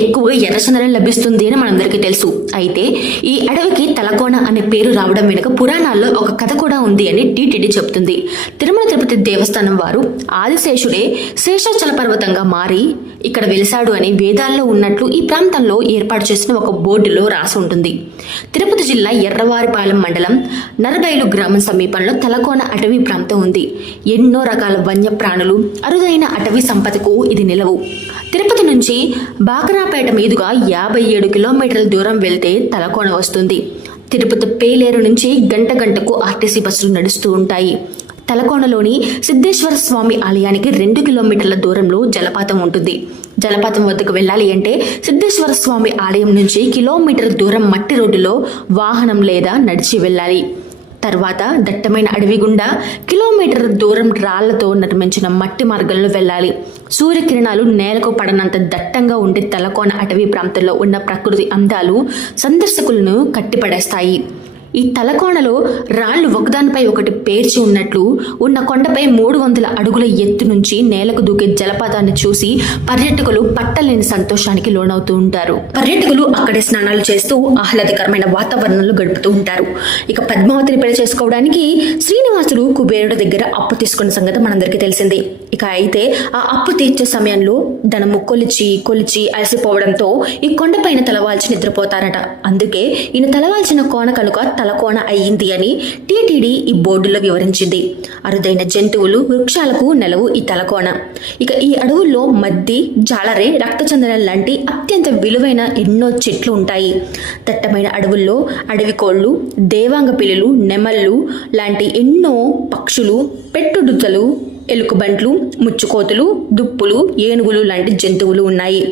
ఎక్కువ ఎర్రచందనం లభిస్తుంది అని మనందరికీ తెలుసు. అయితే ఈ అడవికి తలకోన అనే పేరు రావడం వెనుక పురాణాల్లో ఒక కథ కూడా ఉంది అని టీటీడీ చెబుతుంది. తిరుమల తిరుపతి దేవస్థానం వారు ఆదిశేషుడే శేషాచల పర్వతంగా మారి ఇక్కడ వెలిసాడు అని వేదాల్లో ఉన్నట్లు ఈ ప్రాంతంలో ఏర్పాటు చేసిన ఒక బోర్డులో రాసి ఉంటుంది. తిరుపతి జిల్లా ఎర్రవారిపాలెం మండలం నరబైలు గ్రామం సమీపంలో తలకోన అటవీ ప్రాంతం ఉంది. ఎన్నో రకాల వన్యప్రాణులు, అరుదైన అటవీ సంపదకు ఇది నిలవు. తిరుపతి నుంచి బాకరాపేట మీదుగా 57 కిలోమీటర్ల దూరం వెళ్తే తలకోన వస్తుంది. తిరుపతి పేలేరు నుంచి గంటకు ఆర్టీసీ బస్సులు నడుస్తూ ఉంటాయి. తలకోనలోని సిద్ధేశ్వర స్వామి ఆలయానికి 2 కిలోమీటర్ల దూరంలో జలపాతం ఉంటుంది. జలపాతం వద్దకు వెళ్ళాలి అంటే సిద్ధేశ్వర స్వామి ఆలయం నుంచి కిలోమీటర్ దూరం మట్టి రోడ్డులో వాహనం లేదా నడిచి వెళ్ళాలి. తర్వాత దట్టమైన అడవి గుండా కిలోమీటర్ దూరం రాళ్లతో నిర్మించిన మట్టి మార్గంలో వెళ్ళాలి. సూర్యకిరణాలు నేలకు పడనంత దట్టంగా ఉండే తలకోన అటవీ ప్రాంతంలో ఉన్న ప్రకృతి అందాలు సందర్శకులను కట్టిపడేస్తాయి. ఈ తలకోనలో రాళ్లు ఒకదానిపై ఒకటి పేర్చి ఉన్నట్లు ఉన్న కొండపై 300 అడుగుల ఎత్తు నుంచి నేలకు దూకే జలపాతాన్ని చూసి పర్యాటకులు పట్టలేని సంతోషానికి లోనవుతూ ఉంటారు. పర్యాటకులు అక్కడే స్నానాలు చేస్తూ ఆహ్లాదకరమైన వాతావరణంలో గడుపుతూ ఉంటారు. ఇక పద్మావతిని పెళ్లి చేసుకోవడానికి శ్రీనివాసుడు కుబేరుడి దగ్గర అప్పు తీసుకున్న సంగతి మనందరికీ తెలిసిందే. ఇక అయితే ఆ అప్పు తీర్చే సమయంలో ధనము కొలిచి అలసిపోవడంతో ఈ కొండపైన తలవాల్చి నిద్రపోతారట. అందుకే ఈయన తలవాల్చిన కోన కనుక తలకోన అయ్యింది అని టీటీడీ ఈ బోర్డులో వివరించింది. అరుదైన జంతువులు, వృక్షాలకు నెలవు ఈ తలకోన. ఇక ఈ అడవుల్లో మద్ది, జాలరే, రక్తచందనం లాంటి అత్యంత విలువైన ఎన్నో చెట్లు ఉంటాయి. దట్టమైన అడవుల్లో అడవి కోళ్లు, దేవాంగ పిల్లులు, నెమళ్ళు లాంటి ఎన్నో పక్షులు, పెట్టుడుతలు, ఎలుకబంట్లు, ముచ్చుకోతులు, దుప్పులు, ఏనుగులు లాంటి జంతువులు ఉన్నాయి.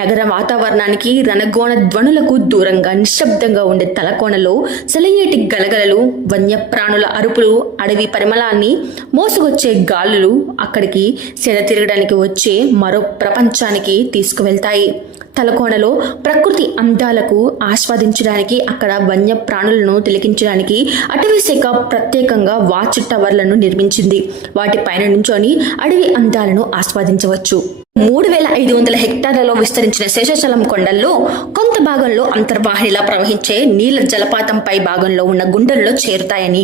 నగర వాతావరణానికి, రణగోణ ధ్వనులకు దూరంగా నిశ్శబ్దంగా ఉండే తలకోనలో సెలయేటి గలగలలు, వన్యప్రాణుల అరుపులు, అడవి పరిమళాన్ని మోసుకొచ్చే గాలులు అక్కడికి సెద తిరగడానికి వచ్చే మరో ప్రపంచానికి తీసుకువెళ్తాయి. తలకోనలో ప్రకృతి అందాలకు ఆస్వాదించడానికి, అక్కడ వన్య ప్రాణులను తిలకించడానికి అటవీ శాఖ ప్రత్యేకంగా వాచ్ టవర్లను నిర్మించింది. వాటిపైన నుంచొని అడవి అందాలను ఆస్వాదించవచ్చు. 3500 హెక్టార్లలో విస్తరించిన శేషాచలం కొండల్లో కొంత భాగంలో అంతర్వాహినిలా ప్రవహించే నీళ్ల జలపాతం పై భాగంలో ఉన్న గుండెల్లో చేరుతాయని,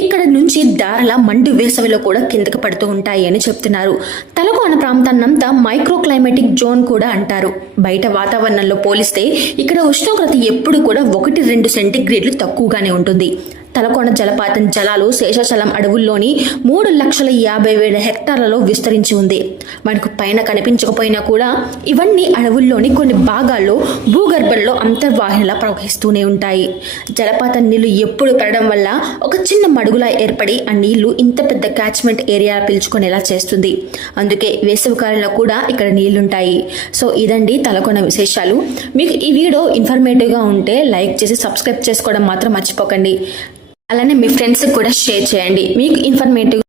ఇక్కడ నుంచి దారల మండు వేసవిలో కూడా కిందకి పడుతూ ఉంటాయి అని చెప్తున్నారు. తలకోన ప్రాంతాన్నంతా మైక్రో క్లైమాటిక్ జోన్ కూడా అంటారు. బయట వాతావరణంలో పోలిస్తే ఇక్కడ ఉష్ణోగ్రత ఎప్పుడు కూడా 1-2 సెంటీగ్రేడ్లు తక్కువగానే ఉంటుంది. తలకోన జలపాతం జలాలు శేషాచలం అడవుల్లోని 3,50,000 హెక్టార్లలో విస్తరించి ఉంది. మనకు పైన కనిపించకపోయినా కూడా ఇవన్నీ అడవుల్లోని కొన్ని భాగాల్లో భూగర్భంలో అంతర్వాహినిలా ప్రవహిస్తూనే ఉంటాయి. జలపాతం నీళ్లు ఎప్పుడు పెరగడం వల్ల ఒక చిన్న మడుగులా ఏర్పడి ఆ నీళ్లు ఇంత పెద్ద క్యాచ్మెంట్ ఏరియా పీల్చుకునేలా చేస్తుంది. అందుకే వేసవికాలంలో కూడా ఇక్కడ నీళ్లుంటాయి. సో ఇదండి తలకోన విశేషాలు. మీకు ఈ వీడియో ఇన్ఫర్మేటివ్గా ఉంటే లైక్ చేసి సబ్స్క్రైబ్ చేసుకోవడం మాత్రం మర్చిపోకండి. అలానే మీ ఫ్రెండ్స్కి కూడా షేర్ చేయండి. మీకు ఇన్ఫర్మేటివ్